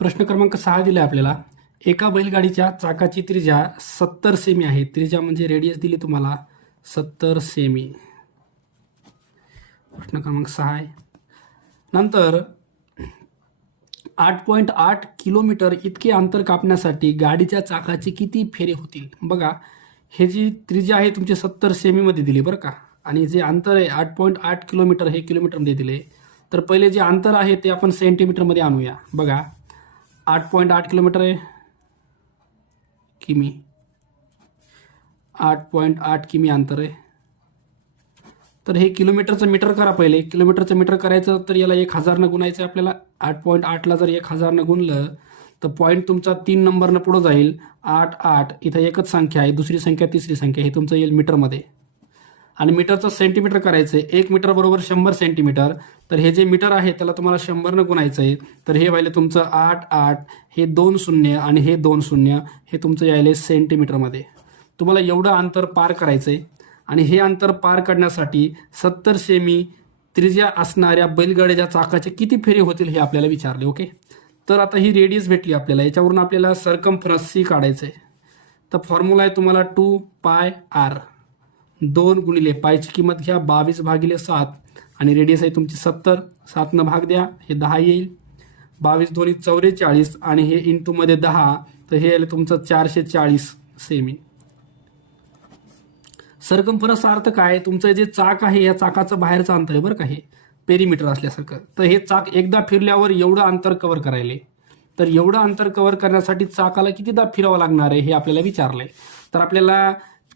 प्रश्न क्रमांक 6 दिला आपल्याला. एका बैलगाडीच्या चाकाची त्रिज्या 70 सेमी आहे. त्रिज्या म्हणजे रेडियस दिली तुम्हाला 70 सेमी. प्रश्न क्रमांक 6 आहे. नंतर 8.8 किलोमीटर इतके अंतर कापण्यासाठी गाडीच्या चाकाचे किती फेरे होतील? बघा, हे जी त्रिज्या आहे तुमची 70 सेमीमध्ये दिली बरं का, आणि जे अंतर आहे 8.8 किलोमीटर हे किलोमीटरमध्ये दिले. तर पहिले जे अंतर आहे ते आपण सेंटीमीटरमध्ये आणूया. बघा, 8.8 किलोमीटर आहे किमी, 8.8 किमी अंतर आहे. तर हे किलोमीटरचं मीटर करा. पहिले किलोमीटरचं मीटर करायचं तर याला 1000 गुणायचं आहे आपल्याला. 8.8ला जर 1000 गुणलं तर पॉईंट तुमचा 3 नंबरनं पुढं जाईल. 8 इथं एकच संख्या आहे, दुसरी संख्या तिसरी संख्या, हे तुमचं येईल मीटरमध्ये. आणि मीटरचं सेंटीमीटर करायचं आहे. 1 मीटर बरोबर 100 सेंटीमीटर. तर हे जे मीटर आहे त्याला तुम्हाला 100 गुणायचं आहे. तर हे व्हायला तुमचं 8 हे 2 शून्य आणि हे 2 शून्य, हे तुमचं यायले सेंटीमीटरमध्ये. तुम्हाला एवढं अंतर पार करायचं आहे. आणि हे अंतर पार करण्यासाठी 70 सेमी त्रिज्या असणाऱ्या बैलगाडीच्या चाकाचे किती फेरे होतील हे आपल्याला विचारले. ओके, तर आता ही रेडियस भेटली आपल्याला. याच्यावरून आपल्याला सरकमफरन्स सी काढायचं आहे. तर फॉर्म्युला आहे तुम्हाला 2πr. 2 गुणिले पायची किंमत घ्या 22/7 आणि रेडियस आहे तुमची 70. 7 भाग द्या, हे 10 येईल. 22 दोन्ही 44 आणि हे इंटूमध्ये 10, तर हे येईल तुमचं 440 सेमी. सरकमफरन्सचा अर्थ काय? तुमचं जे चाक आहे या चाकाचं बाहेरचं अंतर आहे बरं का, हे पेरीमीटर असल्यासारखं. तर हे चाक एकदा फिरल्यावर एवढं अंतर कव्हर करायला. तर एवढं अंतर कव्हर करण्यासाठी चाकाला कितीदा फिरावं लागणार आहे हे आपल्याला विचारलंय. तर आपल्याला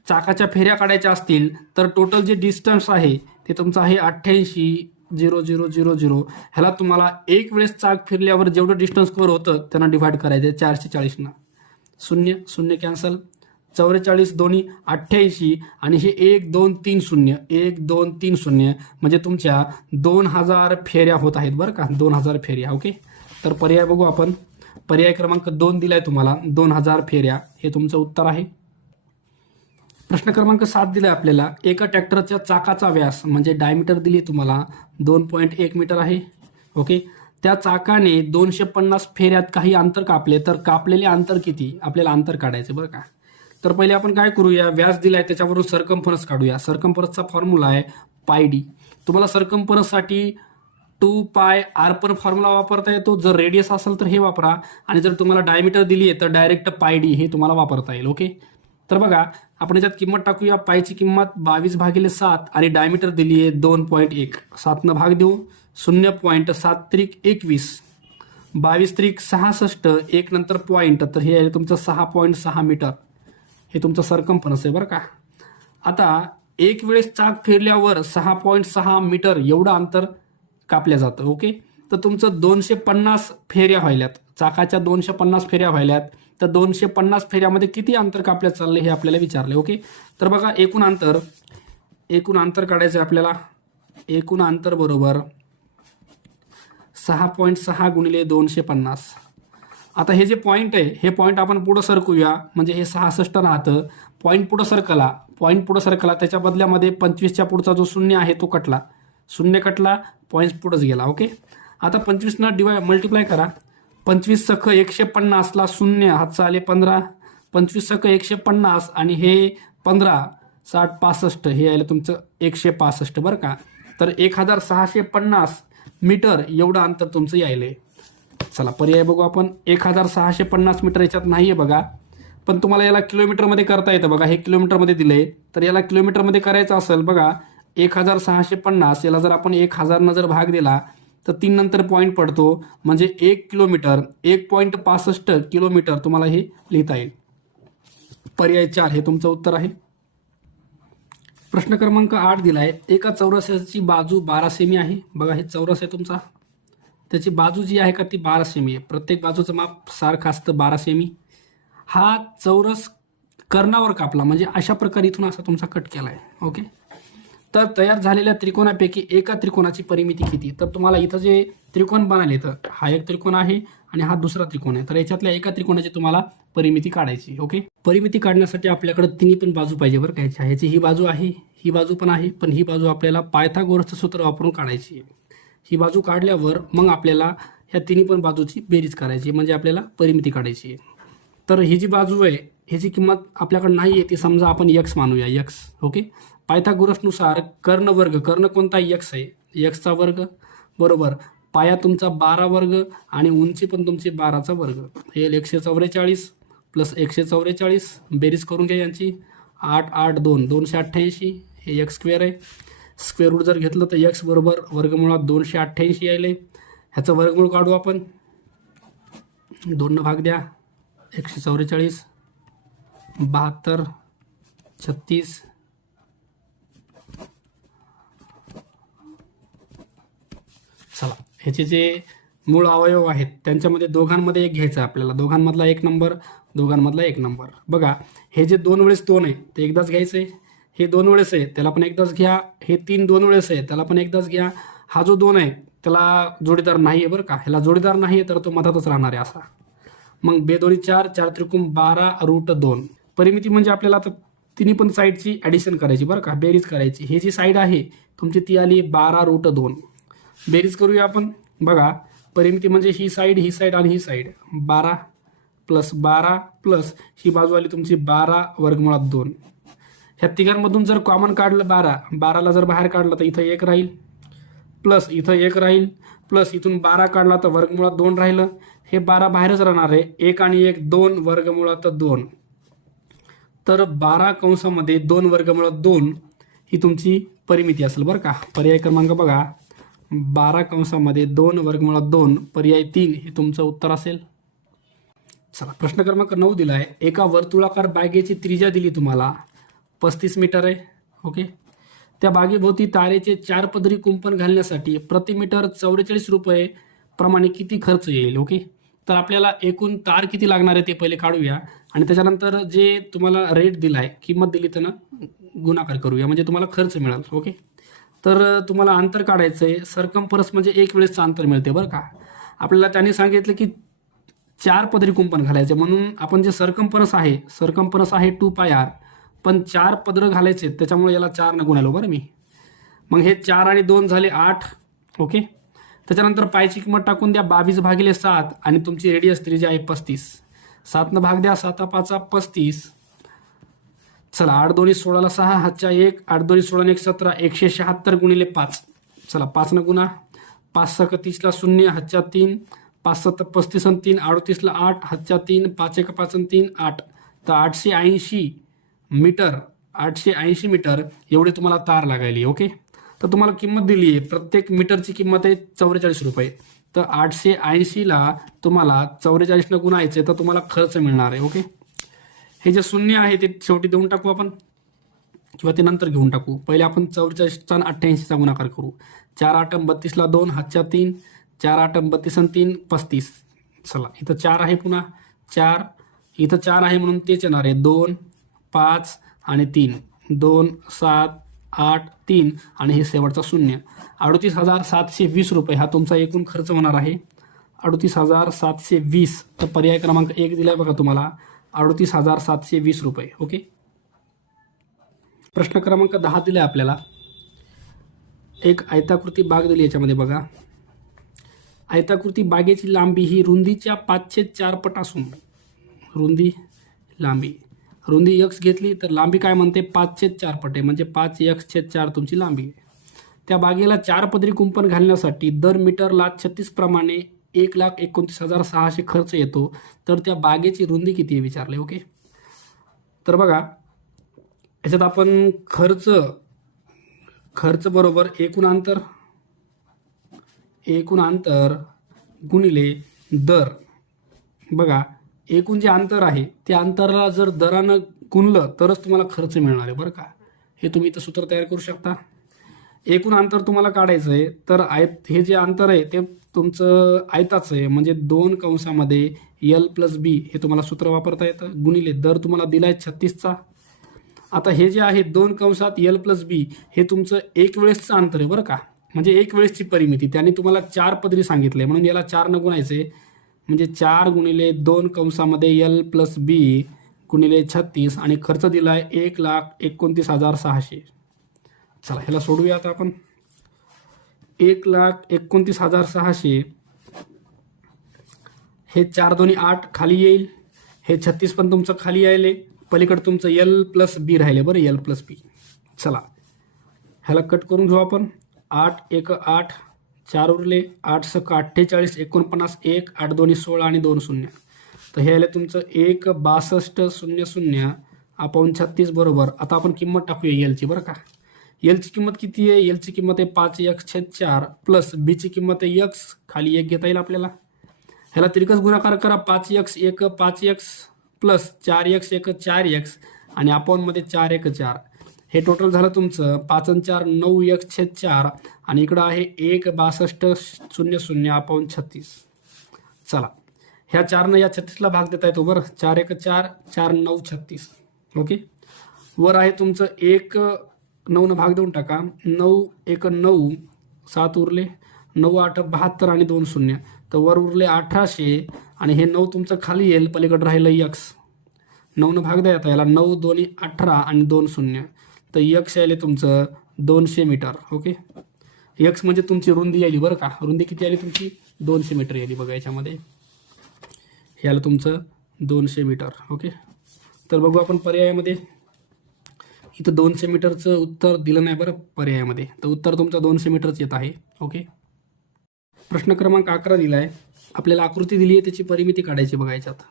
चाकाच्या फेऱ्या काढायच्या असतील तर टोटल जे डिस्टन्स आहे ते तुमचं आहे 88,000. ह्याला तुम्हाला एक वेळेस चाक फिरल्यावर जेवढं डिस्टन्स कव्हर होतं त्यांना डिव्हाइड करायचं आहे 440. 0 कॅन्सल. 44 दोन्ही 88 आणि हे 1 2 3 0, 1 2 3 0 म्हणजे तुमच्या 2000 फेऱ्या होत आहेत बरं का, 2000 फेऱ्या. ओके, तर पर्याय बघू आपण. पर्याय क्रमांक 2 दिलाय तुम्हाला 2000 फेऱ्या, हे तुमचं उत्तर आहे. प्रश्न क्रमांक 7 दिलाय आपल्याला. एका ट्रॅक्टरच्या चाकाचा व्यास म्हणजे डायमीटर दिली तुम्हाला 2.1 मीटर आहे. ओके, त्या चाकाने 250 फेऱ्यात काही अंतर कापले, तर कापलेले अंतर किती आपल्याला अंतर काढायचे बरं का. तर पहिले आपण काय करूया, व्यास दिलाय त्याच्यावरून सरकमफरन्स काढूया. सरकमफरन्सचा फॉर्म्युला आहे πd. तुम्हाला सरकमफरन्ससाठी 2πr पण फॉर्म्युला वापरता येतो. जर रेडियस असेल तर हे वापरा, आणि जर तुम्हाला डायमीटर दिली आहे तर डायरेक्ट πd हे तुम्हाला वापरता येईल. ओके, तर बघा आपण याच्यात किंमत टाकूया. पायची किंमत 22/7 आणि डायमीटर दिली आहे 2.1. 7 भाग देऊ. 0.7 21, 22 66, 1 नंतर पॉईंट, तर हे आहे तुमचं 6.6 मीटर. हे तुमचं सरकमफरन्स आहे बरं का. आता एक वेळेस चाक फिरल्यावर 6.6 मीटर एवढं अंतर कापल्या जातं. ओके, तर तुमचं 250 फेऱ्या व्हायल्यात, चाकाच्या 250 फेऱ्या व्हायल्यात. तर 250 फेऱ्यामध्ये किती अंतर कापल्या चालले हे आपल्याला विचारले. ओके, तर बघा एकूण अंतर काढायचं आहे आपल्याला. एकूण अंतर बरोबर 6.6 गुणिले 250. आता हे जे पॉईंट आहे हे पॉईंट आपण पुढं सरकूया, म्हणजे हे 66 राहतं. पॉईंट पुढं सरकला, त्याच्या बदल्यामध्ये 25च्या पुढचा जो शून्य आहे तो कटला. शून्य कटला, पॉईंट पुढंच गेला. ओके, आता 25 मल्टिप्लाय करा. 25 सख 150ला 0 हातचा आले 15. 25 सख 150 आणि हे 15 60 65, हे आलं तुमचं 165 बरं का. तर 1650 मीटर एवढं अंतर तुमचं यायलंय. चला पर्याय बघू आपण. 1650 मीटर याच्यात नाहीये बघा, पण तुम्हाला याला किलोमीटरमध्ये करता येतं. बघा हे किलोमीटरमध्ये दिलंय, तर याला किलोमीटरमध्ये करायचं असेल बघा 1650, याला जर आपण 1000 जर भाग दिला तर 3 नंतर पॉईंट पडतो, म्हणजे 1 किलोमीटर 1.65 किलोमीटर तुम्हाला हे लिहिता येईल. पर्याय 4 हे तुमचं उत्तर आहे. प्रश्न क्रमांक 8 दिलाय. एका चौरसाची बाजू 12 सेमी आहे. बघा हे चौरस आहे तुमचा, त्याची बाजू जी आहे का ती 12 सेमी आहे. प्रत्येक बाजूचं माप सारखं असतं 12 सेमी. हा चौरस कर्णावर कापला, म्हणजे अशा प्रकारे इथून असा तुमचा कट केला आहे. ओके, तर तयार झालेल्या त्रिकोणापैकी एका त्रिकोणाची परिमिती किती? तर तुम्हाला इथं जे त्रिकोण बनाले, तर हा एक त्रिकोण आहे आणि हा दुसरा त्रिकोण आहे. तर याच्यातल्या एका त्रिकोणाची तुम्हाला परिमिती काढायची. ओके, परिमिती काढण्यासाठी आपल्याकडे तिन्ही पण बाजू पाहिजे बरं का. ह्याची ही बाजू आहे, ही बाजू पण आहे, पण ही बाजू आपल्याला पायथागोरसचं सूत्र वापरून काढायची आहे. ही बाजू काढल्यावर मग आपल्याला ह्या तिन्ही पण बाजूची बेरीज करायची म्हणजे आपल्याला परिमिती काढायची आहे. तर ही जी बाजू आहे ह्याची किंमत आपल्याकडे नाही आहे ती समजा आपण यक्स मानूया यक्स. ओके. पायथागोरसनुसार कर्ण कोणता यक्स आहे, यक्सचा वर्ग बरोबर पाया तुमचा 12 वर्ग आणि उंची पण तुमची 12चा वर्ग. हे 144 प्लस 144 बेरीज करून घ्या यांची. 8 8 2 288 हे एक्स स्क्वेअर आहे. स्क्वेअर रूट जर घेतलं तर एक्स बरोबर वर्गमुळात 288 यायले. ह्याचं वर्गमूळ काढू आपण. 2 भाग द्या. 144 72 36 चला ह्याचे जे मूळ अवयव आहेत त्यांच्यामध्ये दोघांमध्ये एक घ्यायचं आपल्याला. दोघांमधला 1 नंबर, दोघांमधला 1 नंबर. बघा हे जे 2 वेळेस 2 आहे ते एकदाच घ्यायचं आहे. हे 2 वेळेस आहे त्याला पण एकदाच घ्या. हे 3 2 वेळेस आहे त्याला पण एकदाच घ्या. हा जो 2 आहे त्याला जोडीदार नाही आहे बरं का. ह्याला जोडीदार नाही आहे तर तो मधातच राहणार आहे असा. मग 2 2 4 4 त्रिकोण 12√2. परिमिती म्हणजे आपल्याला आता तिन्ही पण साईडची ॲडिशन करायची बरं का, बेरीज करायची. ही जी साईड आहे तुमची ती आली 12√2. बेरीज करूया आपण. बघा परिमिती म्हणजे ही साईड आणि ही साईड 12 प्लस 12 प्लस ही बाजू आली तुमची 12 वर्गमुळात 2. ह्या तिघांमधून जर कॉमन काढलं 12ला जर बाहेर काढलं तर इथं 1 राहील प्लस इथं 1 राहील प्लस इथून 12 काढला तर वर्गमुळात 2 राहिलं. हे 12 बाहेरच राहणार आहे. 1 आणि 1 2 वर्गमुळात 2. तर 12 कंसामध्ये 2 वर्गमुळात 2 ही तुमची परिमिती असेल बरं का. पर्याय क्रमांक बघा 12 कंसामध्ये 2 वर्गमुळात 2 पर्याय 3 हे तुमचं उत्तर असेल. चला प्रश्न क्रमांक 9 दिला आहे. एका वर्तुळाकार बागेची त्रिज्या दिली तुम्हाला 35 मीटर आहे. ओके. त्या बागेभोवती तारेचे 4 पदरी कुंपण घालण्यासाठी प्रति मीटर 44 रुपये प्रमाणे किती खर्च येईल. ओके. तर आपल्याला एकूण तार किती लागणार आहे ते पहिले काढूया आणि त्याच्यानंतर जे तुम्हाला रेट दिला आहे किंमत दिली त्यानं गुणाकार करूया म्हणजे तुम्हाला खर्च मिळेल. ओके. तर तुम्हाला अंतर काढायचं आहे. सरकमफरन्स म्हणजे एक वेळेसचं अंतर मिळते बरं का. आपल्याला त्यांनी सांगितलं की 4 पदरी कुंपण घालायचे म्हणून आपण जे सरकमफरन्स आहे 2πr पण 4 पदरं घालायचे त्याच्यामुळे याला 4 न गुणालो बरं मी. मग हे 4 आणि 2 झाले 8. ओके. त्याच्यानंतर पायची किंमत टाकून द्या 22/7 आणि तुमची रेडियस त्रिज्या आहे 35. 7 भाग द्या 7 5 35. चला 8 2 16 6 हातच्या 1 8 2 16 1 17 176 गुणिले 5. चला 5 न गुणा. 5 6 30 0 हातच्या 3 5 7 35 आणि 3 38 8 हातच्या 3 5 1 5 आणि 3 8. तर 880 मीटर एवढी तुम्हाला तार लागायली. ओके. तर तुम्हाला किंमत दिली आहे प्रत्येक मीटरची किंमत आहे 44 रुपये. तर 880ला तुम्हाला 44 न गुणायचे तर तुम्हाला खर्च मिळणार आहे. ओके. हे जे शून्य आहे ते शेवटी देऊन टाकू आपण किंवा ते नंतर घेऊन टाकू. पहिले आपण 44चा 88चा गुणाकार करू. 4 8 32ला 2 हातच्या 3 4 8 32 आणि 3 35. चला इथं 4 आहे पुन्हा 4 इथं 4 आहे म्हणून तेच येणार आहे 2 5 आणि 3 2 7 8 3 आणि हे शेवटचा शून्य. 38,720 रुपये हा तुमचा एकूण खर्च होणार आहे. 38,720. तर पर्याय क्रमांक 1 दिलाय बघा तुम्हाला 38,720 रुपये. ओके. प्रश्न क्रमांक 10 दिलाय आपल्याला. एक आयताकृती बाग दिली याच्यामध्ये बघा. आयताकृती बागेची लांबी ही रुंदीच्या 5/4 पट असून रुंदी x घेतली तर लांबी काय म्हणते 5/4 पट आहे म्हणजे 5x/4 तुमची लांबी आहे. त्या बागेला 4 पदरी कुंपण घालण्यासाठी दर मीटरला 36 प्रमाणे 1,29,600 खर्च येतो. तर त्या बागेची रुंदी किती आहे विचारले. ओके. तर बघा याच्यात आपण खर्च बरोबर एकूण अंतर गुणिले दर. बघा एकूण जे अंतर आहे त्या अंतराला जर दरानं गुणलं तरच तुम्हाला खर्च मिळणार आहे बरं का. हे तुम्ही इथं सूत्र तयार करू शकता. एकूण अंतर तुम्हाला काढायचं आहे तर हे जे अंतर आहे ते तुमचं आयताचं आहे म्हणजे 2 कंसामध्ये L+B हे तुम्हाला सूत्र वापरता येतं गुणिले दर तुम्हाला दिला आहे 36चा. आता हे जे आहे 2 कंसात L+B हे तुमचं एक वेळेसचं अंतर आहे बरं का म्हणजे एक वेळेसची परिमिती. त्याने तुम्हाला 4 पदरी सांगितले म्हणून याला 4 न गुणायचे म्हणजे 4 गुणिले 2 कंसामध्ये L+B गुणिले 36 आणि खर्च दिला आहे 1,29,600. चला ह्याला सोडूया आता आपण. 1,29,600 हे 4 दोन्ही 8 खाली येईल, हे 36 पण तुमचं खाली यायले, पलीकडे तुमचं एल प्लस बी राहिले बरं, एल प्लस बी. चला ह्याला कट करून घेऊ आपण. 8 1 8, 4 उरले, 8 6 48, 49 1, 8 दोन्ही 16 आणि 2 शून्य. तर हे आले तुमचं 1 62 0 0 अपॉन 36 बरोबर. आता आपण किंमत टाकूया एलची बरं का. एलची किंमत किती आहे? एलची किंमत आहे 5x/4 प्लस बीची किंमत आहे x, खाली 1 घेता येईल आपल्याला. ह्याला तिरकस गुणाकार करा. 5x 1 5x plus 4x 1 4x आणि अपॉनमध्ये 4 1 4. हे टोटल झालं तुमचं 5 आणि 4 9x/4 आणि इकडं आहे 1 62 0 0 अपॉन 36. चला ह्या 4 या 36ला भाग देता येतो बरं. 4 1 4 4 9 36. ओके. वर आहे तुमचं 1 9 भाग देऊन टाका. 9 1 9, 7 उरले, 9 8 72 आणि 2 शून्य. तर वर उरले 1800 आणि हे 9 तुमचं खाली येईल, पलीकडे राहिलं x. 9 भाग द्या आता याला. 9 दोन्ही 18 आणि 2 शून्य. तर x यायले तुमचं 200 मीटर. ओके. x म्हणजे तुमची रुंदी यायली बरं का. रुंदी किती आली तुमची? 200 मीटर यायली बघा याच्यामध्ये. हे आलं तुमचं 200 मीटर. ओके. तर बघू आपण पर्यायामध्ये. इथं 200 मीटरचं उत्तर दिलं नाही बरं पर्यायामध्ये. तर उत्तर तुमचं 200 मीटरच येत आहे. ओके. प्रश्न क्रमांक 11 दिला आहे. आपल्याला आकृती दिली आहे, त्याची परिमिती काढायची बघा याच्यात.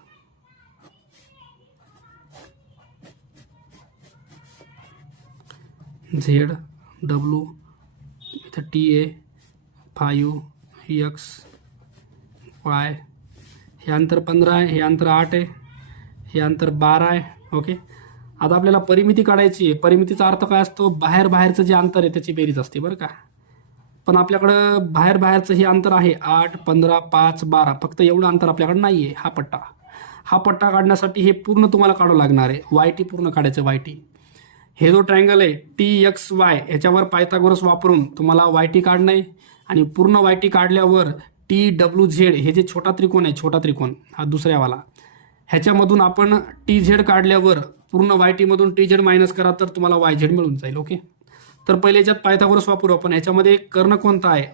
झेड डब्ल्यू, इथं टी ए 5 x y, हे अंतर 15 आहे, हे अंतर 8 आहे, हे अंतर 12 आहे. ओके. आता आपल्याला परिमिती काढायची आहे. परिमितीचा अर्थ काय असतो? बाहेरचं जे अंतर आहे त्याची बेरीज असते बरं का. पण आपल्याकडं बाहेरचं हे अंतर आहे 8 15 5 12. फक्त एवढं अंतर आपल्याकडे नाही आहे. हा पट्टा काढण्यासाठी हे पूर्ण तुम्हाला काढावं लागणार आहे. YT पूर्ण काढायचं. YT हे जो ट्रायंगल आहे TXY, ह्याच्यावर पायथागोरस वापरून तुम्हाला YT काढणं आहे. आणि पूर्ण YT काढल्यावर TWZ, हे जे छोटा त्रिकोण हा दुसऱ्यावाला, ह्याच्यामधून आपण TZ काढल्यावर पूर्ण YT मधून TZ मायनस करा तर तुम्हाला YZ मिळून जाईल. ओके. तर पहिले याच्यात पायथागोरस वापरू आपण. ह्याच्यामध्ये कर्ण कोणता आहे?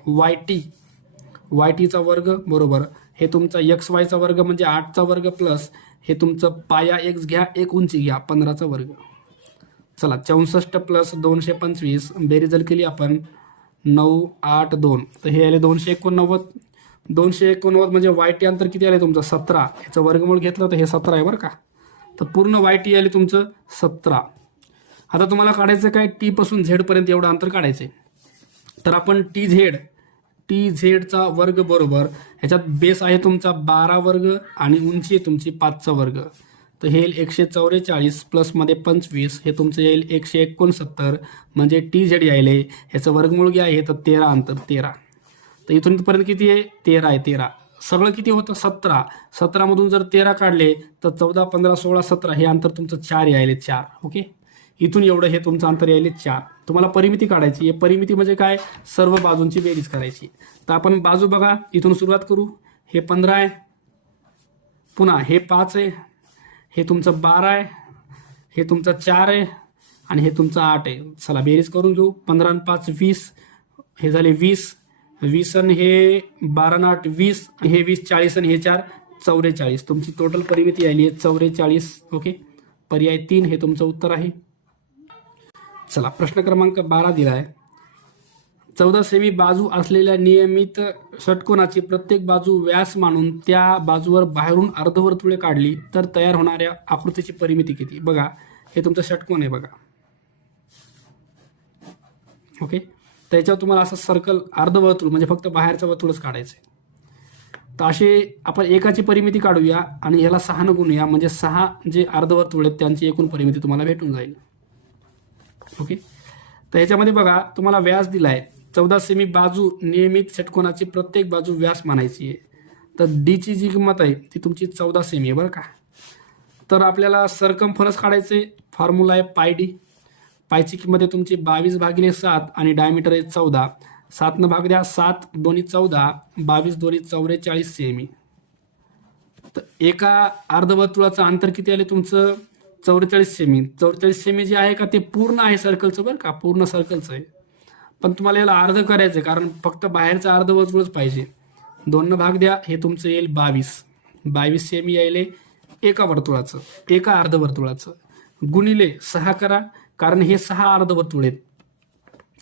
YTचा वर्ग बरोबर हे तुमचा XYचा वर्ग म्हणजे 8चा वर्ग प्लस हे तुमचं पाया x घ्या, एक उंची घ्या 15चा वर्ग. चला 64 प्लस 225 बेरीज जर केली आपण 9 8 2, तर हे आले 289. 289 म्हणजे YT अंतर किती आले तुमचं? 17. ह्याचं वर्गमूळ घेतलं तर हे 17 आहे बरं का. तर पूर्ण YT आले तुमचं 17. आता तुम्हाला काढायचं काय? T पासून Z पर्यंत एवढं अंतर काढायचं. तर आपण TZचा वर्ग बरोबर ह्याच्यात बेस आहे तुमचा 12 वर्ग आणि उंची आहे तुमची 5चा वर्ग. तर हे येईल 144 प्लसमध्ये 25, हे तुमचं येईल 169. म्हणजे TZ यायले ह्याचं वर्गमूळ घ्या, हे तर 13 अंतर 13. तर इथून इथपर्यंत किती आहे? 13 आहे. 13 सगळं किती होतं? 17. 17मधून जर 13 काढले तर 14 15 16 17, हे अंतर तुमचं 4 यायले 4. ओके. इथून एवढं हे तुमचं अंतर यायले 4. तुम्हाला परिमिती काढायची आहे. परिमिती म्हणजे काय? सर्व बाजूंची बेरीज करायची. तर आपण बाजू बघा, इथून सुरुवात करू. हे 15 आहे, पुन्हा हे 5 आहे, हे तुमचं 12 आहे, हे तुमचं 4 आहे आणि हे तुमचं 8 आहे. चला बेरीज करून घेऊ. 15 आणि 5 20, हे झाले 20. 20 आणि हे 12 आणि 8 20, आणि हे 20 40 आणि हे 4 44. तुमची टोटल परिमिती आली आहे 44. ओके. पर्याय 3 हे तुमचं उत्तर आहे. चला प्रश्न क्रमांक 12 दिला आहे. 14 सेमी बाजू असलेल्या नियमित षटकोनाची प्रत्येक बाजू व्यास मानून त्या बाजूवर बाहेरून अर्धवर्तुळे काढली तर तयार होणाऱ्या आकृतीची परिमिती किती? बघा हे तुमचं षटकोन आहे बघा. ओके. त्याच्यावर तुम्हाला असं सर्कल अर्धवर्तुळ म्हणजे फक्त बाहेरचं वर्तुळच काढायचं आहे. तर असे आपण एकाची परिमिती काढूया आणि ह्याला 6 ने गुणूया, म्हणजे 6 जे अर्धवर्तुळ आहेत त्यांची एकूण परिमिती तुम्हाला भेटून जाईल. ओके. तर ह्याच्यामध्ये बघा तुम्हाला व्यास दिला आहे 14 सेमी बाजू नियमित षटकोनाची प्रत्येक बाजू व्यास मानायची आहे. तर डीची जी किंमत आहे ती तुमची 14 सेमी आहे बरं का. तर आपल्याला सरकमफरन्स काढायचे. फॉर्म्युला आहे पाय पायची किंमत आहे तुमची 22/7 आणि डायमीटर आहे 14. 7 न भाग द्या. 7 दोन्ही 14, 22 दोन्ही 44 सेमी. तर एका अर्धवर्तुळाचं अंतर किती आले तुमचं? 44 सेमी. 44 सेमी जे आहे का ते पूर्ण आहे सर्कलचं बरं का, पूर्ण सर्कलचं आहे. पण तुम्हाला याला अर्ध करायचं आहे कारण फक्त बाहेरचं अर्धवर्तुळच पाहिजे. 2 न भाग द्या, हे तुमचं येईल 22. 22 सेमी यायले एका वर्तुळाचं, एका अर्धवर्तुळाचं, गुणिले 6 करा, कारण हे 6 अर्धवर्तुळ आहेत.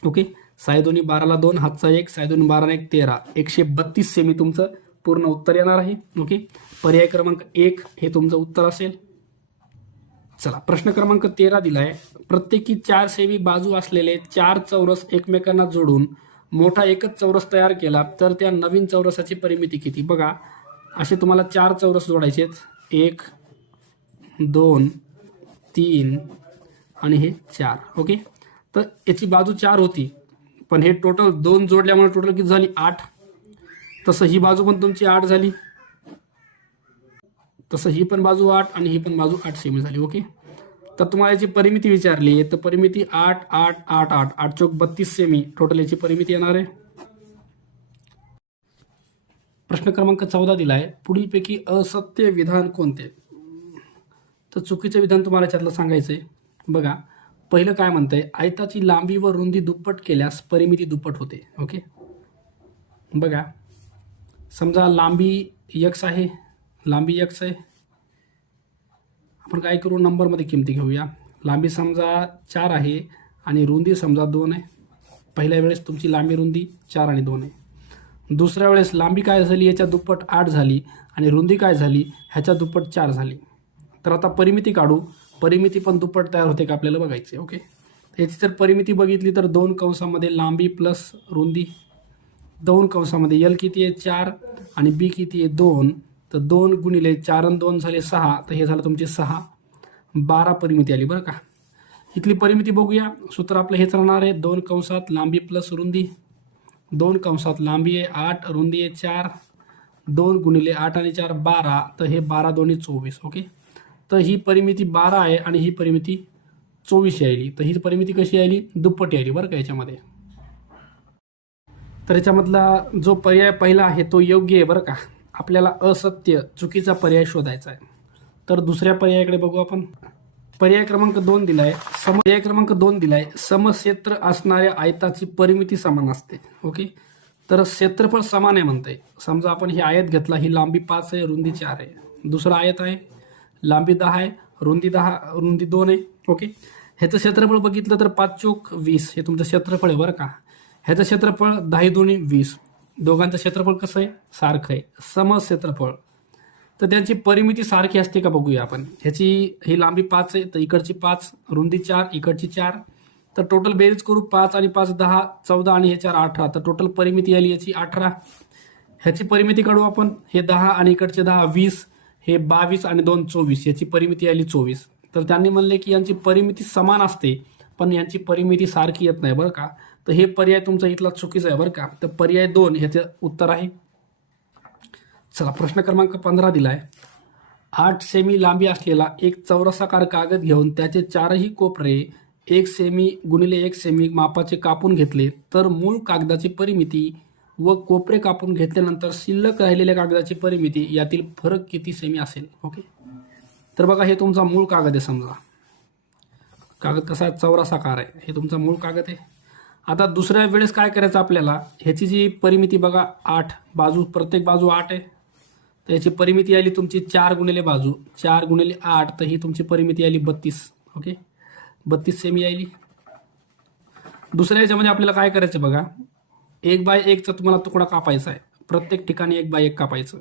ओके, 6 दोन्ही 12ला 2, हातचा 1, 6 दोन्ही 12 1 13, 132 सेमी तुमचं पूर्ण उत्तर येणार आहे. ओके, पर्याय क्रमांक 1 हे तुमचं उत्तर असेल. चला, प्रश्न क्रमांक 13 दिलाय. प्रत्येकी 4 सेमी बाजू असलेले 4 चौरस एकमेकांना जोडून मोठा एकच चौरस तयार केला तर त्या नवीन चौरसाची परिमिती किती? बघा, असे तुम्हाला 4 चौरस जोडायचे आहेत. 1 2 3 आणि हे 4. ओके, तर याची बाजू 4 होती, पण हे टोटल 2 जोडल्यामुळे टोटल किती झाली? 8. तसं ही बाजू पण तुमची 8 झाली, तसं ही पण बाजू 8 आणि ही पण बाजू 8 सेमी झाली. ओके, तर तुम्हाला याची परिमिती विचारली आहे, तर परिमिती 8 8 8 8 8 चौक 32 सेमी टोटल याची परिमिती येणार आहे. प्रश्न क्रमांक 14 दिला आहे. पुढीलपैकी असत्य विधान कोणते? तर चुकीचं विधान तुम्हाला याच्यातलं सांगायचं आहे. बघा, पहिलं काय म्हणतंय, आयताची लांबी व रुंदी दुप्पट केल्यास परिमिती दुप्पट होते. ओके, बघा, समजा लांबी x आहे, लांबी x आहे. आपण काय करू, नंबरमध्ये किमती घेऊया. लांबी समजा 4 आहे आणि रुंदी समजा 2 आहे. पहिल्या वेळेस तुमची लांबी रुंदी 4 आणि 2 आहे. दुसऱ्या वेळेस लांबी काय झाली, याच्या दुप्पट 8 झाली आणि रुंदी काय झाली, ह्याच्या दुप्पट 4 झाली. तर आता परिमिती काढू. परिमिती पण दुप्पट तयार होते का आपल्याला बघायचे. ओके, याची जर परिमिती बघितली तर 2 कंसामध्ये लांबी प्लस रुंदी, 2 कंसामध्ये एल किती आहे 4 आणि बी किती आहे 2, तर 2 गुणिले 4 आणि 2 झाले 6, तर हे झालं तुमचे 6. 12 परिमिती आली बरं का. इथली परिमिती बघूया. सूत्र आपलं हेच राहणार आहे, 2 कंसात लांबी प्लस रुंदी, 2 कंसात लांबी आहे 8, रुंदी आहे 4, 2 गुणिले 8 आणि 4 12, तर हे 12 दोन्ही 24. ओके, तर ही परिमिती 12 आहे आणि ही परिमिती 24 यायली. तर ही परिमिती कशी यायली, दुप्पट यायली बरं का याच्यामध्ये. तर याच्यामधला जो पर्याय पहिला आहे तो योग्य आहे बरं का. आपल्याला असत्य, चुकीचा पर्याय शोधायचा आहे. तर दुसऱ्या पर्यायाकडे बघू आपण. पर्याय क्रमांक 2 दिलाय. पर्याय क्रमांक 2 दिलाय, समक्षेत्र असणाऱ्या आयताची परिमिती समान असते. ओके, तर क्षेत्रफळ समान आहे म्हणते. समजा आपण ही आयत घेतला, ही लांबी 5 आहे, रुंदी 4 आहे. दुसरा आयत आहे, लांबी 10 आहे, रुंदी 10, रुंदी 2 आहे. ओके, ह्याचं क्षेत्रफळ बघितलं तर 5 चौक 20 हे तुमचं क्षेत्रफळ आहे बरं का. ह्याचं क्षेत्रफळ 10 दोन्ही 20. दोघांचं क्षेत्रफळ कसं आहे, सारखं आहे, समक्षेत्रफळ. तर त्यांची परिमिती सारखी असते का बघूया आपण. ह्याची ही लांबी 5 आहे, तर इकडची 5, रुंदी 4, इकडची 4. तर टोटल बेरीज करू, 5 आणि 5 10, 14 आणि हे 4 18, तर टोटल परिमिती आली याची 18. ह्याची परिमिती काढू आपण. हे 10 आणि इकडचे 10 20, हे 22 आणि 2 24, याची परिमिती आली 24. तर त्यांनी म्हणले की यांची परिमिती समान असते, पण यांची परिमिती सारखी येत नाही बरं का. तर हे पर्याय तुमचा इथला चुकीचा आहे बरं का. तर पर्याय 2 ह्याचं उत्तर आहे. चला, प्रश्न क्रमांक 15 दिलाय. 8 सेमी लांबी असलेला एक चौरसाकार कागद घेऊन त्याचे 4ही कोपरे 1 सेमी गुणिले 1 सेमी मापाचे कापून घेतले तर मूळ कागदाची परिमिती व कोपरे कापून घेतल्यानंतर शिल्लक राहिलेल्या कागदाची परिमिती यातील फरक किती सेमी असेल. ओके, तर बघा, हे तुमचा मूळ कागद आहे. समजा कागद कसा आहे, चौरसाकार आहे, हे तुमचा मूळ कागद आहे. आता दुसऱ्या वेळेस काय करायचं आपल्याला, ह्याची जी परिमिती बघा 8, बाजू प्रत्येक बाजू 8 आहे, तर याची परिमिती आली तुमची 4 गुणिले बाजू, 4 गुणिले 8, तर ही तुमची परिमिती आली 32. ओके, 32 सेमी आली. दुसऱ्या याच्यामध्ये आपल्याला काय करायचं बघा, 1/1चा तुम्हाला तुकडा कापायचा आहे. प्रत्येक ठिकाणी 1/1 कापायचं,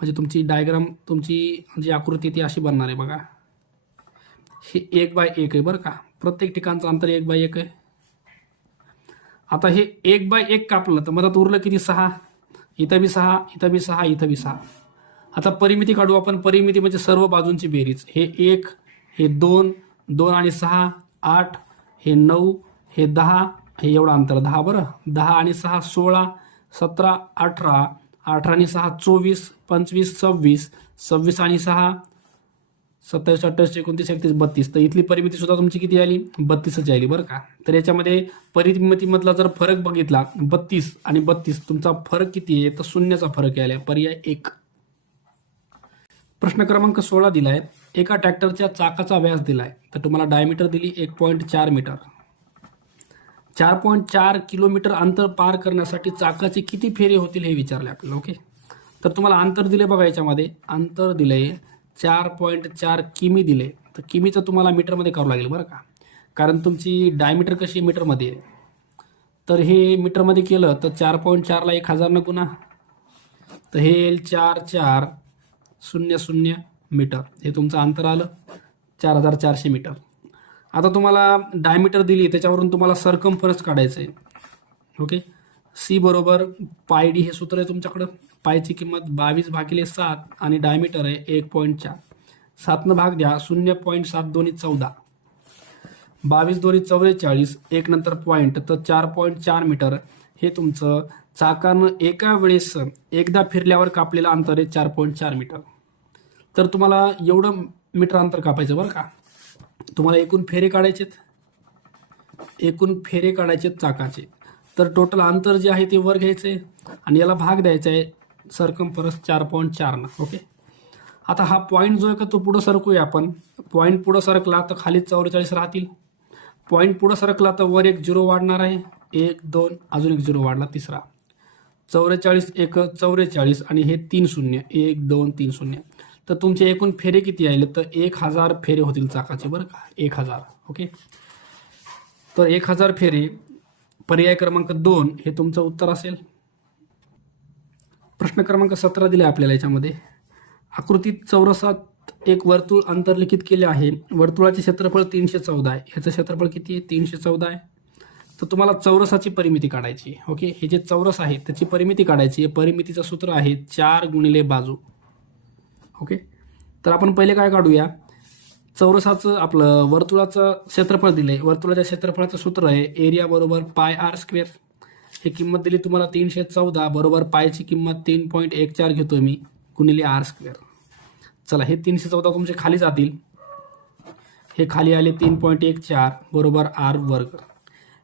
म्हणजे तुमची डायग्राम, तुमची जी आकृती ती अशी बनणार आहे बघा. हे 1/1 आहे बरं का. प्रत्येक ठिकाणचं अंतर 1/1 आहे. आता हे 1/1 कापलं तर मधात उरलं किती, 6. इथं बी 6, इथं बी 6, इथं बी 6. आता परिमिती काढू आपण. परिमिती म्हणजे सर्व बाजूंची बेरीज. हे 1, हे 2, 2 आणि 6 8, हे 9, हे 10, हे एवढं अंतर 10 बरं. 10 आणि 6 16, 17 18, 18 आणि 6 24, 25 26, 26 आणि 6 27 28 29 31 32. तर इथली परिमिती सुद्धा तुमची किती आली, 32च आली बरं का. तर याच्यामध्ये परिमितीमधला जर फरक बघितला 32 आणि 32, तुमचा फरक किती आहे, तर शून्याचा फरक यायला, पर्याय 1. प्रश्न क्रमांक 16 दिलाय. एका ट्रॅक्टरच्या चाकाचा व्यास दिलाय, तर तुम्हाला डायमीटर दिली 1.4 मीटर. 4.4 किलोमीटर अंतर पार करण्यासाठी चाकाचे किती फेरे होतील हे विचारले आपल्याला. ओके, तर तुम्हाला अंतर दिले बघा, याच्यामध्ये अंतर दिले 4.4 किमी दिले. तर किमीचं तुम्हाला मीटरमध्ये करावं लागेल बरं का, कारण तुमची डायमीटर कशी मीटरमध्ये आहे. तर हे मीटरमध्ये केलं तर 4.4ला 1000 गुणा, तर हे येईल 4400 मीटर. हे तुमचं अंतर आलं 4400 मीटर. आता तुम्हाला डायमीटर दिली, त्याच्यावरून तुम्हाला सरकमफरन्स काढायचं आहे. ओके, सी बरोबर पाय डी हे सूत्र आहे तुमच्याकडं. पायची किंमत 22/7 आणि डायमीटर आहे 1.4. 7 भाग द्या, 0.72 14, 22 2 44, 1 नंतर पॉईंट, तर 4.4 मीटर हे तुमचं चाकानं एका वेळेस एकदा फिरल्यावर कापलेलं अंतर आहे 4.4 मीटर. तर तुम्हाला एवढं मीटर अंतर कापायचं बरं का. तुम्हाला एकूण फेरे काढायचे चाकाचे. तर टोटल अंतर जे आहे ते वर घ्यायचं आहे आणि याला भाग द्यायचा आहे सरकमफरन्स 4.4 ना. ओके, आता हा पॉईंट जो आहे का तो पुढं सरकूया आपण. पॉईंट पुढं सरकला तर खाली 44 राहतील. पॉईंट पुढं सरकला तर वर एक 0 वाढणार आहे, 1 2 अजून एक 0 वाढला तिसरा, 44 1 44 आणि हे 3 0 1 2 3 0. तर तुमचे एकूण फेरे किती आले, तर 1000 फेरे होतील चाकाचे बरं का, 1000. ओके, तर 1000 फेरे, पर्याय क्रमांक 2 हे तुमचं उत्तर असेल. प्रश्न क्रमांक 17 दिले आपल्याला. याच्यामध्ये आकृतीत चौरसात एक वर्तुळ अंतर्लिखित केले आहे. वर्तुळाचे क्षेत्रफळ 314 आहे. ह्याचं क्षेत्रफळ किती आहे, 314 आहे. तर तुम्हाला चौरसाची परिमिती काढायची. ओके, हे जे चौरस आहे त्याची परिमिती काढायची. परिमितीचं सूत्र आहे 4 गुणिले बाजू. ओके, तर आपण पहिले काय काढूया, चौरसाचं आपलं वर्तुळाचं क्षेत्रफळ दिले. वर्तुळाच्या क्षेत्रफळाचं सूत्र आहे एरिया बरोबर पाय आर स्क्वेअर. ही किंमत दिली तुम्हाला 314 बरोबर पायची किंमत 3.14 घेतो मी गुणिले आर स्क्वेअर. चला, हे 314 तुमचे खाली जातील, हे खाली आले 3.14 बरोबर आर वर्ग.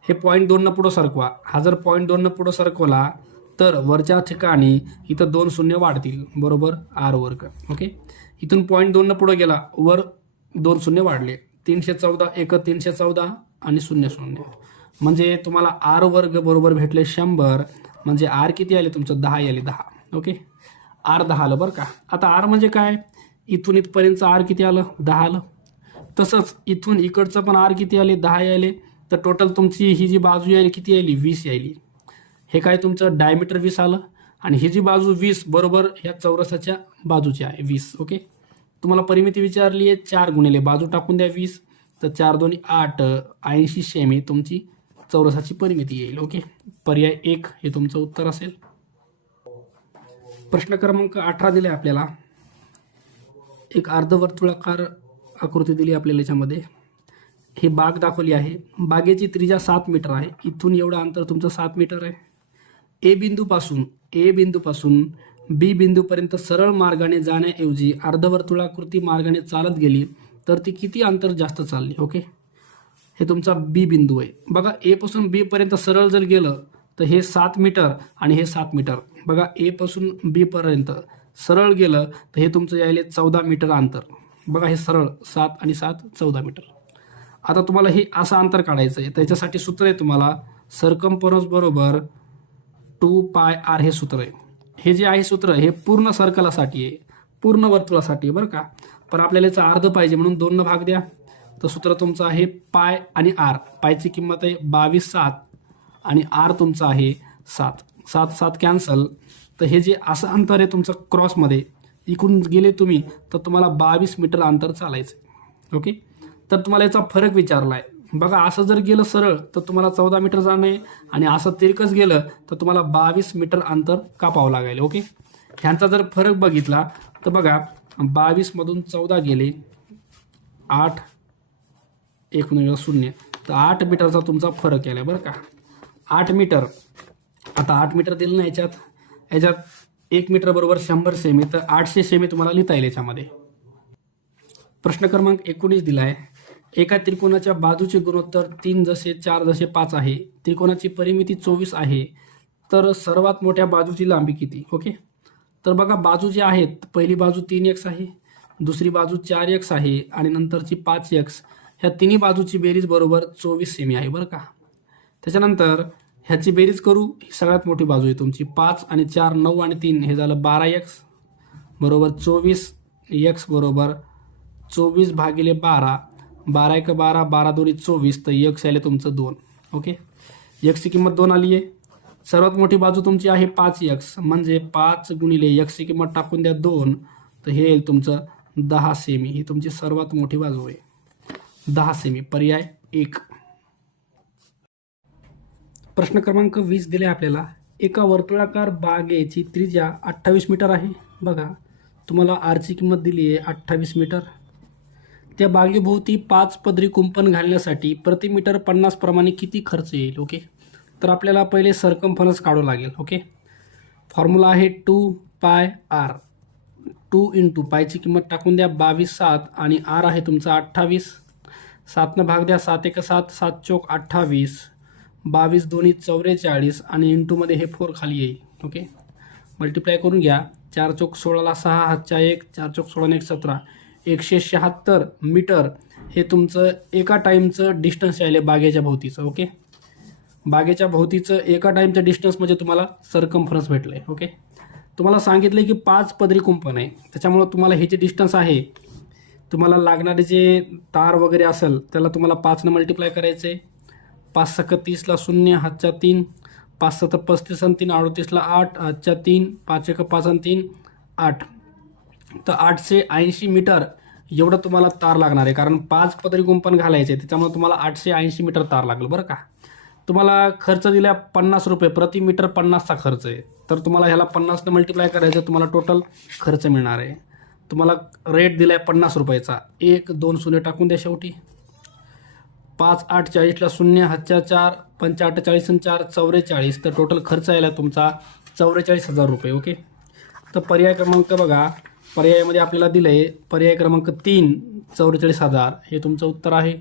हे पॉईंट 2 पुढं सरकवा. हा जर पॉईंट 2 पुढं सरकवला तर वरच्या ठिकाणी इथं 2 शून्य वाढतील बरोबर आर वर्ग. ओके, इथून पॉईंट 2 पुढं गेला, वर 2 शून्य वाढले, 314 1 314 आणि 0 0, म्हणजे तुम्हाला आर वर्ग बरोबर भेटले 100. म्हणजे आर किती आले तुमचं, 10 आले 10. ओके, आर 10 आलं बरं का. आता आर म्हणजे काय, इथून इथपर्यंतचं आर किती आलं, 10 आलं. तसंच इथून इकडचं पण आर किती आले, 10 आले. तर टोटल तुमची ही जी बाजू यायली किती यायली, 20 यायली. हे काय तुमचं डायमीटर 20 आलं आणि ही जी बाजू 20 बरोबर ह्या चौरसाच्या बाजूची आहे 20. ओके, तुम्हाला परिमिती विचारली आहे 4 गुणिले बाजू टाकून द्या 20, तर 4 2 8 80 सेमी तुमची चौरसाची परिमिती येईल. ओके, पर्याय 1 हे तुमचं उत्तर असेल. प्रश्न क्रमांक 18 दिले आपल्याला. एक अर्धवर्तुळाकार आकृती दिली आपल्याला. याच्यामध्ये ही बाग दाखवली आहे. बागेची त्रिज्या 7 मीटर आहे. इथून एवढं अंतर तुमचं 7 मीटर आहे. ए बिंदूपासून बी बिंदूपर्यंत सरळ मार्गाने जाण्याऐवजी अर्धवर्तुळाकृती मार्गाने चालत गेली तर ती किती अंतर जास्त चालली. ओके, हे तुमचा बी बिंदू आहे. बघा, ए पासून बी पर्यंत सरळ जर गेलं तर हे 7 मीटर आणि हे 7 मीटर. बघा, ए पासून बी पर्यंत सरळ गेलं तर हे तुमचं यायले 14 मीटर अंतर. बघा, हे सरळ 7 आणि 7 14 मीटर. आता तुम्हाला हे असं अंतर काढायचं आहे. त्याच्यासाठी सूत्र आहे तुम्हाला सरकमफरन्स बरोबर 2 पाय आर हे सूत्र आहे. हे जे आहे सूत्र हे पूर्ण सर्कलासाठी आहे, पूर्ण वर्तुळासाठी आहे बरं का. पण आपल्याला याचा अर्ध पाहिजे म्हणून 2 न भाग द्या. तर सूत्र तुमचं आहे पाय आणि आर. पायची किंमत आहे 22/7 आणि आर तुमचा आहे 7. 7 7 कॅन्सल. तर हे जे असं अंतर आहे तुमचं क्रॉसमध्ये, इकडून गेले तुम्ही तर तुम्हाला 22 मीटर अंतर चालायचं. ओके, तर तुम्हाला याचा फरक विचारला आहे. बघा, असं जर गेलं सरळ तर तुम्हाला 14 मीटर जाणं आहे आणि असं तिरकस गेलं तर तुम्हाला 22 मीटर अंतर कापावं लागेल. ओके, ह्यांचा जर फरक बघितला तर बघा, 22 मधून 14 गेले, 8 1 0, तर 8 मीटरचा तुमचा फरक यायला बरं का. 8 मीटर. आता 8 मीटर दिलं ना याच्यात 1 मीटर बरोबर 100 सेमी, तर 800 सेमी तुम्हाला लिहिता येईल याच्यामध्ये. प्रश्न क्रमांक 19 दिला आहे. एका त्रिकोणाच्या बाजूचे गुणोत्तर 3 जसे 4 जसे 5 आहे. त्रिकोणाची परिमिती 24 आहे. तर सर्वात मोठ्या बाजूची लांबी किती. ओके, तर बघा, बाजू जे आहेत, पहिली बाजू 3x आहे, दुसरी बाजू 4x आहे आणि नंतरची 5x. ह्या तिन्ही बाजूची बेरीज बरोबर 24 सेमी आहे बरं का. त्याच्यानंतर ह्याची बेरीज करू, ही सगळ्यात मोठी बाजू आहे तुमची. 5 आणि 4 9 आणि 3 हे झालं 12x बरोबर 24. x बरोबर 24 भागिले 12, 12 1 12, 12 2 24, तर x आले तुमचं 2. ओके, x ची किंमत 2 आली आहे. सर्वात मोठी बाजू तुमची आहे 5x, म्हणजे 5 गुणिले x ची किंमत टाकून द्या 2, तर हे येईल तुमचं 10 सेमी. ही तुमची सर्वात मोठी बाजू आहे, 10 सेमी. पर्याय 1. प्रश्न क्रमांक 20 दिले आपल्याला. एका वर्तुळाकार बागेची त्रिज्या 28 मीटर आहे. बघा, तुम्हाला आरची किंमत दिली आहे 28 मीटर. त्या बागेभोवती 5 पदरी कुंपण घालण्यासाठी प्रति मीटर 50 प्रमाणे किती खर्च येईल? ओके, तर आपल्याला पहिले सरकमफरन्स काढावं लागेल. ओके, फॉर्म्युला आहे 2πr. 2 इंटू पायची किंमत टाकून द्या 22 7 आणि आर आहे तुमचा 28. 7 भाग द्या, 7 1 7, 7 चौक 28, 22 2 44 आणि इंटूमध्ये हे 4 खाली येईल. ओके, मल्टिप्लाय करून घ्या. 4 चौक 16ला 6 हातच्या 1, 4 चौक 16 1 17, 176 मीटर हे तुमचं एका टाईमचं डिस्टन्स आहे बागेच्या भोवतीचं. ओके, बागेच्या भोवतीचं एका टाईमचं डिस्टन्स म्हणजे तुम्हाला सरकमफरन्स भेटलं आहे. ओके, तुम्हाला सांगितलं की 5 पदरी कुंपण आहे, त्याच्यामुळं तुम्हाला हे जे डिस्टन्स आहे, तुम्हाला लागणारे जे तार वगैरे असेल त्याला तुम्हाला 5 ने मल्टिप्लाय करायचं आहे. 5 6 30ला 0 हातच्या 3, 5 7 35 आणि 3 38ला 8 हातच्या 3, 5 1 5 आणि 3 8, तर 880 मीटर एवढं तुम्हाला तार लागणार आहे. कारण 5 पदरी कुंपण घालायचे, त्याच्यामुळे तुम्हाला 880 मीटर तार लागलं. बरं का, तुम्हाला खर्च दिला 50 रुपये प्रति मीटर, 50चा खर्च आहे, तर तुम्हाला ह्याला 50 ने मल्टिप्लाय करायचं, तुम्हाला टोटल खर्च मिळणार आहे. तुम्हाला रेट दिला आहे 50 रुपयाचा. 1 2 शून्य टाकून द्या शेवटी. 5 8 40ला 0 हातच्या 4, 5 8 40 आणि 4 44, तर टोटल खर्च यायला तुमचा 44,000 रुपये. ओके, तर पर्याय क्रमांक बघा, पर्यायामध्ये आपल्याला दिलं आहे पर्याय क्रमांक 3 44,000 हे तुमचं उत्तर आहे.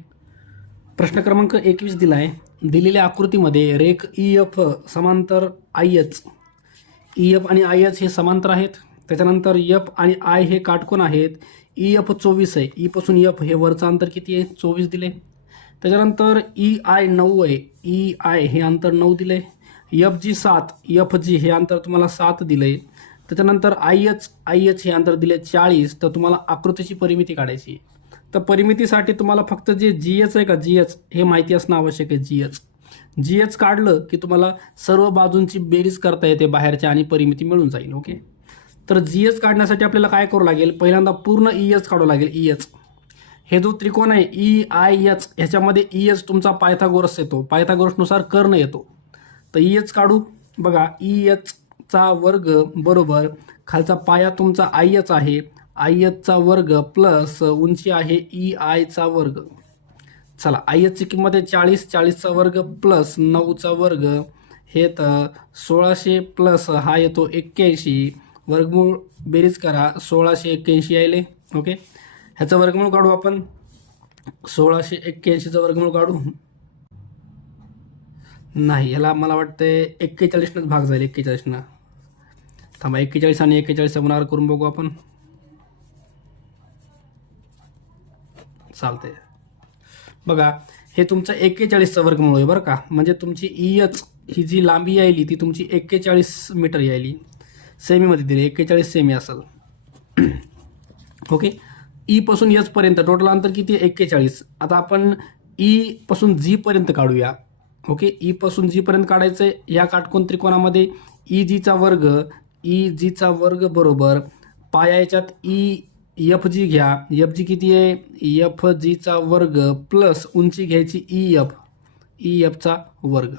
प्रश्न क्रमांक 21 दिला आहे. दिलेल्या आकृतीमध्ये रेख EF समांतर IH, EF आणि IH हे समांतर आहेत. त्याच्यानंतर F आणि I हे काटकोन आहेत. EF 24 आहे, E पासून F हे वरचं अंतर किती आहे? 24 दिले. त्याच्यानंतर EI 9 आहे, EI हे अंतर 9 दिले. FG 7, FG हे अंतर तुम्हाला 7 दिले. त्याच्यानंतर IH हे अंतर दिले 40. तर तुम्हाला आकृतीची परिमिती काढायची. तर परिमितीसाठी तुम्हाला फक्त जे GH आहे का, GH हे माहिती असणं आवश्यक आहे. GH काढलं की तुम्हाला सर्व बाजूंची बेरीज करता येते बाहेरच्या आणि परिमिती मिळून जाईल. ओके, तर GH काढण्यासाठी आपल्याला काय करावं लागेल? पहिल्यांदा पूर्ण EH काढावं लागेल. EH हे जो त्रिकोण आहे EIH, ह्याच्यामध्ये EH तुमचा पायथागोरस येतो, पायथागोरसनुसार कर्ण येतो. तर EH काढू. बघा, EH चा वर्ग बरोबर खालचा पाया तुमचा IH आहे, IH चा वर्ग प्लस उंची आहे EI चा वर्ग. चला, IH ची किंमत आहे 40, 40चा वर्ग प्लस 9चा वर्ग हे तर 1600 प्लस हा येतो 81, वर्गमूळ बेरीज करा 1681 यायले. ओके, ह्याचं वर्गमूळ काढू आपण. 1681चं वर्गमूळ काढू. नाही, ह्याला मला वाटतं 41नंच भाग जाईल. 41 थांबा, 41 आणि 41 गुणाकार करून बघू आपण. चालतंय. बघा, हे तुमचं 41चं वर्गमूळ आहे बरं का. म्हणजे तुमची EH ही जी लांबी यायली ती तुमची 41 मीटर यायली. सेमीमध्ये दिली 41 सेमी असेल. ओके, E पासून H पर्यंत टोटल अंतर किती आहे? 41. आता आपण E पासून G पर्यंत काढूया. ओके, E पासून G पर्यंत काढायचं आहे. या काटकोन त्रिकोणामध्ये EG चा वर्ग बरोबर पाया याच्यात FG घ्या. FG किती आहे? FG चा वर्ग प्लस उंची घ्यायची EF चा वर्ग.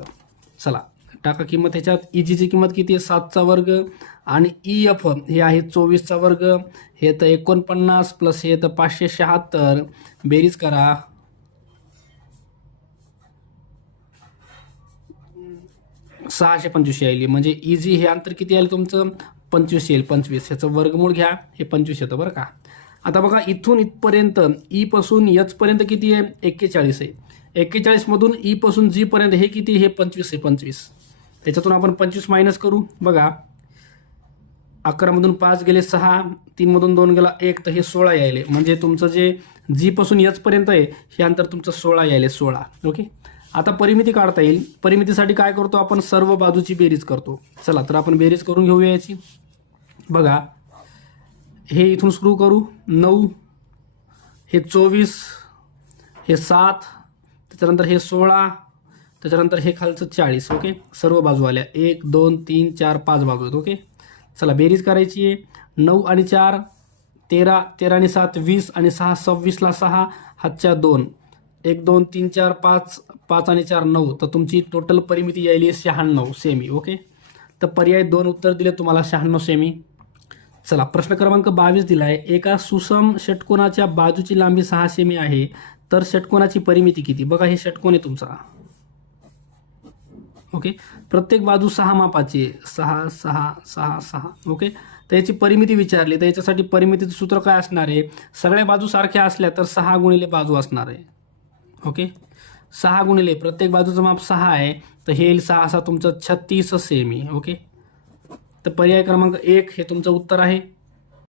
चला, टाका किंमत ह्याच्यात. EG ची किंमत किती आहे? 7चा वर्ग आणि EF हे आहे 24चा वर्ग. हे तर 49 प्लस हे तर 576, बेरीज करा. 625 यायली. म्हणजे EG हे अंतर किती यायला तुमचं? 25 येईल. 25 ह्याचं वर्गमूळ घ्या, हे 25 येतं बरं का. आता बघा, इथून इथपर्यंत E पासून H पर्यंत किती आहे? 41 आहे. 41 मधून E पासून G पर्यंत हे किती? हे 25 आहे. 25 त्याच्यातून आपण 25 मायनस करू. बघा, 11 मधून 5 गेले 6, 3 मधून 2 गेला 1, तर हे 16 यायले. म्हणजे तुमचं जे G पासून H पर्यंत आहे हे अंतर तुमचं 16 यायले. 16. ओके, आता परिमिती काढता येईल. परिमितीसाठी काय करतो आपण, सर्व बाजूची बेरीज करतो. चला तर आपण बेरीज करून घेऊया याची. बघा हे इथून सुरू करू, 9, हे 24, हे 7, त्याच्यानंतर हे 16, त्याच्यानंतर हे खालचं 40. ओके, सर्व बाजू आल्या. 1 2 3 4 5 बाजू आहेत. ओके, चला बेरीज करायची आहे. 9 आणि 4 13, 13 आणि 7 20 आणि 6 26 ला 6 हातच्या 2, 1 2 3 4 5, 5 आणि 4 9. तर तुमची टोटल परिमिती यायली 96 सेमी. ओके, तर पर्याय 2 उत्तर दिले तुम्हाला 96 सेमी. चला प्रश्न क्रमांक 22 दिला आहे. एका सुसम षटकोनाच्या बाजूची लांबी 6 सेमी आहे, तर षटकोनाची परिमिती किती? बघा हे षटकोन आहे तुमचा. ओके, प्रत्येक बाजू 6 मापाची, 6 6 6 6. ओके, तर याची परिमिती विचारली, तर याच्यासाठी परिमितीचं सूत्र काय असणार आहे? सगळ्या बाजू सारख्या असल्या तर 6 गुणिले बाजू असणार आहे. ओके, 6 गुणिले प्रत्येक बाजूचं माप 6 आहे, तर हे 6 तुमचं 36 सेमी. ओके, तर पर्याय क्रमांक 1 हे तुमचं उत्तर आहे.